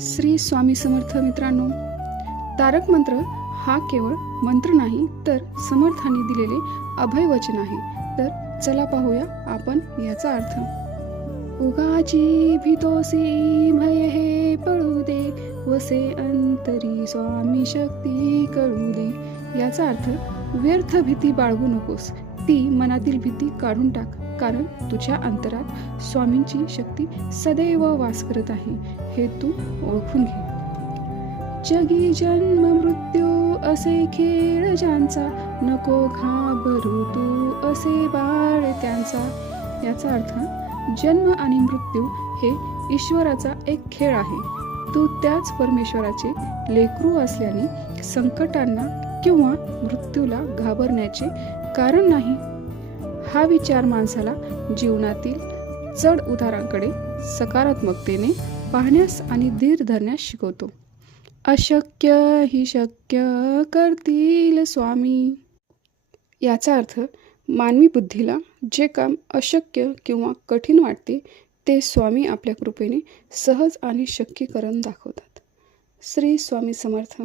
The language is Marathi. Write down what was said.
श्री स्वामी समर्थ मित्रांनो, तारक मंत्र हा केवळ मंत्र नाही तर समर्थांनी दिलेले अभयवचन आहे. तर चला पाहूया आपण याचा अर्थ. उगाची भीतोसी भय हे पळू दे, वसे अंतरी स्वामी शक्ती कळू दे. याचा अर्थ, व्यर्थ भीती बाळगू नकोस, ती मनातील भीती काढून टाक, कारण तुझ्या अंतरात स्वामींची शक्ती सदैव वास करत आहे हे तू ओळखून घे. जगी जन्म मृत्यू असे खेळ ज्यांचा, नको घाबरू तू असे बाळ त्यांचा. याचा अर्थ, जन्म आणि मृत्यू हे ईश्वराचा एक खेळ आहे. तू त्याच परमेश्वराचे लेकरू असल्याने संकटांना किंवा मृत्यूला घाबरण्याचे कारण नाही. हा विचार माणसाला जीवनातील चढ उतारांकडे सकारात्मकतेने पाहण्यास आणि धीर धरण्यास शिकवतो. अशक्य ही शक्य करतील स्वामी. याचा अर्थ, मानवी बुद्धीला जे काम अशक्य किंवा कठीण वाटते ते स्वामी आपल्या कृपेने सहज आणि शक्य करून दाखवतात. श्री स्वामी समर्थ.